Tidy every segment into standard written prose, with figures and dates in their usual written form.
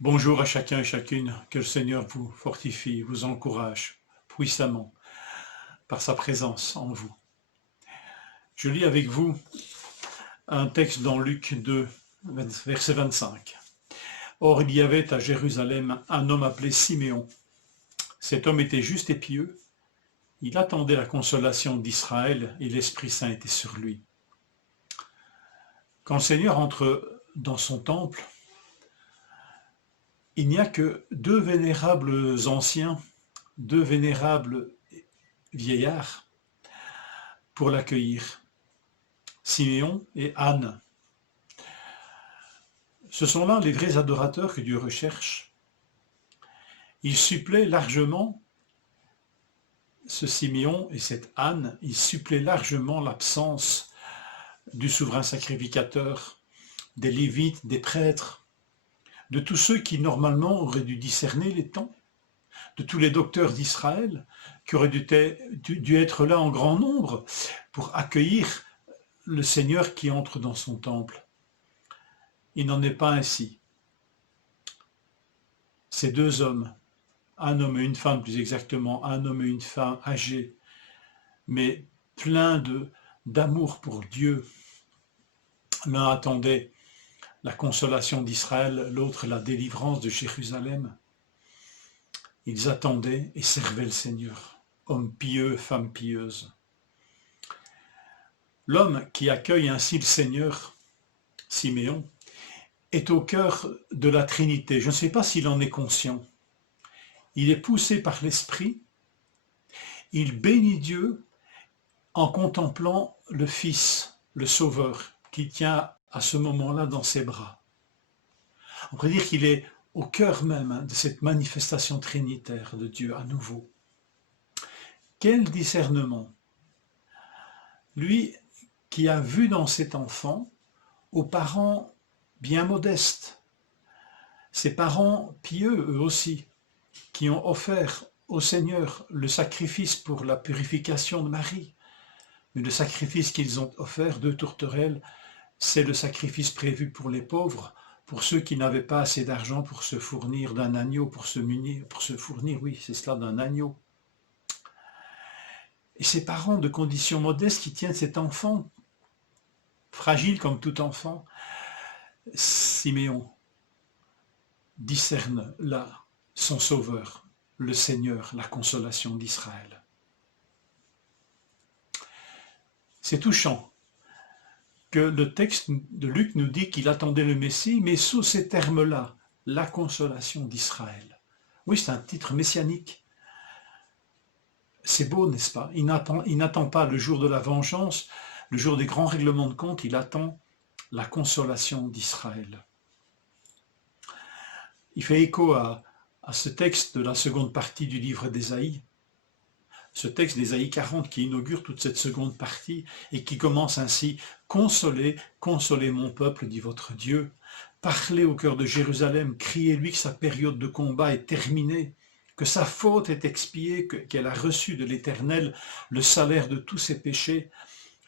Bonjour à chacun et chacune, que le Seigneur vous fortifie, vous encourage puissamment par sa présence en vous. Je lis avec vous un texte dans Luc 2, verset 25. Or il y avait à Jérusalem un homme appelé Siméon. Cet homme était juste et pieux. Il attendait la consolation d'Israël et l'Esprit Saint était sur lui. Quand le Seigneur entre dans son temple, il n'y a que deux vénérables anciens, deux vénérables vieillards pour l'accueillir, Siméon et Anne. Ce sont là les vrais adorateurs que Dieu recherche. Ils suppléent largement, ce Siméon et cette Anne, ils suppléent largement l'absence du souverain sacrificateur, des Lévites, des prêtres, de tous ceux qui normalement auraient dû discerner les temps, de tous les docteurs d'Israël qui auraient dû être là en grand nombre pour accueillir le Seigneur qui entre dans son temple. Il n'en est pas ainsi. Ces deux hommes, un homme et une femme plus exactement, un homme et une femme âgés, mais pleins d'amour pour Dieu. L'un attendait la consolation d'Israël, l'autre la délivrance de Jérusalem. Ils attendaient et servaient le Seigneur, hommes pieux, femmes pieuses. L'homme qui accueille ainsi le Seigneur, Siméon, est au cœur de la Trinité. Je ne sais pas s'il en est conscient. Il est poussé par l'Esprit, il bénit Dieu en contemplant le Fils, le Sauveur, qu'il tient à ce moment-là dans ses bras. On pourrait dire qu'il est au cœur même de cette manifestation trinitaire de Dieu à nouveau. Quel discernement! Lui qui a vu dans cet enfant, aux parents bien modestes, ses parents pieux eux aussi, qui ont offert au Seigneur le sacrifice pour la purification de Marie. Mais le sacrifice qu'ils ont offert, deux tourterelles, c'est le sacrifice prévu pour les pauvres, pour ceux qui n'avaient pas assez d'argent pour se fournir d'un agneau, pour se fournir, oui, c'est cela, d'un agneau. Et ces parents de condition modeste qui tiennent cet enfant, fragile comme tout enfant, Siméon discerne là son sauveur, le Seigneur, la consolation d'Israël. C'est touchant que le texte de Luc nous dit qu'il attendait le Messie, mais sous ces termes-là, la consolation d'Israël. Oui, c'est un titre messianique. C'est beau, n'est-ce pas? Il n'attend pas le jour de la vengeance, le jour des grands règlements de compte, il attend la consolation d'Israël. Il fait écho à ce texte de la seconde partie du livre d'Ésaïe, ce texte d'Ésaïe 40 qui inaugure toute cette seconde partie et qui commence ainsi « Consolez, consolez mon peuple, dit votre Dieu. Parlez au cœur de Jérusalem, criez-lui que sa période de combat est terminée, que sa faute est expiée, qu'elle a reçu de l'Éternel le salaire de tous ses péchés.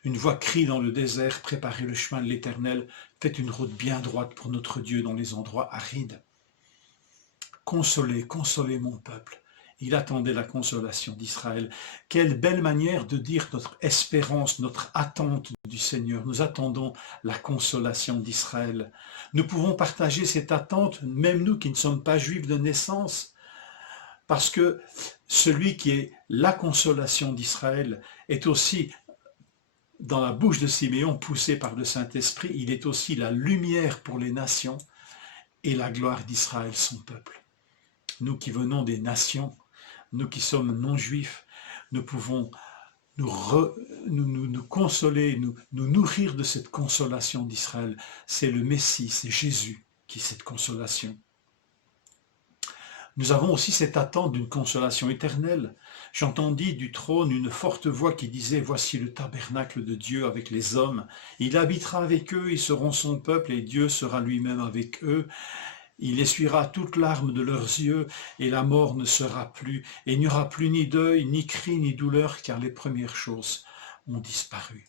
Une voix crie dans le désert, préparez le chemin de l'Éternel, faites une route bien droite pour notre Dieu dans les endroits arides. Consolez, consolez mon peuple. » Il attendait la consolation d'Israël. Quelle belle manière de dire notre espérance, notre attente du Seigneur. Nous attendons la consolation d'Israël. Nous pouvons partager cette attente, même nous qui ne sommes pas juifs de naissance, parce que celui qui est la consolation d'Israël est aussi, dans la bouche de Siméon, poussé par le Saint-Esprit, il est aussi la lumière pour les nations et la gloire d'Israël, son peuple. Nous qui venons des nations, nous qui sommes non-juifs, nous pouvons nous consoler, nous nourrir de cette consolation d'Israël. C'est le Messie, c'est Jésus qui est cette consolation. Nous avons aussi cette attente d'une consolation éternelle. J'entendis du trône une forte voix qui disait « Voici le tabernacle de Dieu avec les hommes. Il habitera avec eux, ils seront son peuple et Dieu sera lui-même avec eux. Il essuiera toute larme de leurs yeux et la mort ne sera plus. Et il n'y aura plus ni deuil, ni cri, ni douleur, car les premières choses ont disparu. »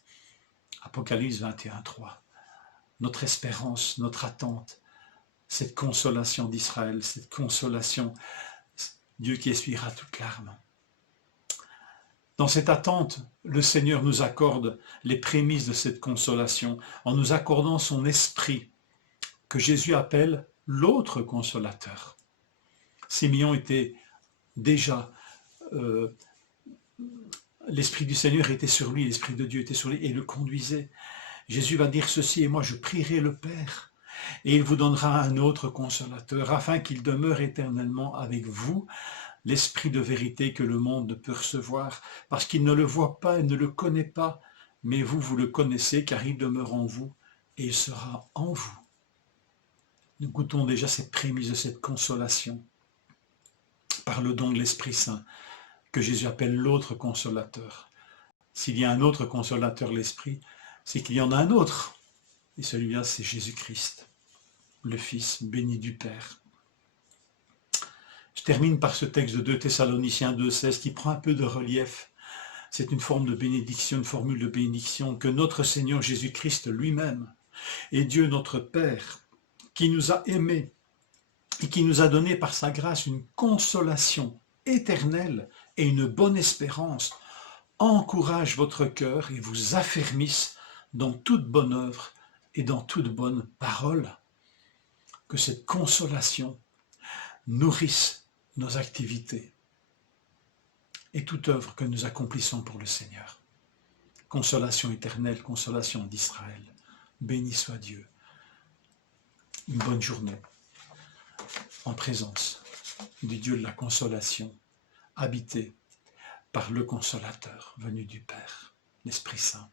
Apocalypse 21, 3. Notre espérance, notre attente, cette consolation d'Israël, cette consolation, Dieu qui essuiera toute larme. Dans cette attente, le Seigneur nous accorde les prémices de cette consolation en nous accordant son esprit que Jésus appelle l'autre consolateur. Simeon était déjà, l'Esprit du Seigneur était sur lui, l'Esprit de Dieu était sur lui et le conduisait. Jésus va dire ceci, et moi je prierai le Père, et il vous donnera un autre consolateur, afin qu'il demeure éternellement avec vous, l'Esprit de vérité que le monde ne peut recevoir, parce qu'il ne le voit pas et ne le connaît pas, mais vous, vous le connaissez, car il demeure en vous, et il sera en vous. Nous goûtons déjà cette prémisse de cette consolation, par le don de l'Esprit Saint, que Jésus appelle l'autre consolateur. S'il y a un autre consolateur, l'Esprit, c'est qu'il y en a un autre, et celui-là, c'est Jésus-Christ, le Fils béni du Père. Je termine par ce texte de 2 Thessaloniciens 2,16 qui prend un peu de relief. C'est une forme de bénédiction, une formule de bénédiction que notre Seigneur Jésus-Christ lui-même et Dieu notre Père, qui nous a aimés et qui nous a donné par sa grâce une consolation éternelle et une bonne espérance, encourage votre cœur et vous affermisse dans toute bonne œuvre et dans toute bonne parole. Que cette consolation nourrisse nos activités et toute œuvre que nous accomplissons pour le Seigneur. Consolation éternelle, consolation d'Israël. Béni soit Dieu. Une bonne journée en présence du Dieu de la consolation, habité par le Consolateur venu du Père, l'Esprit Saint.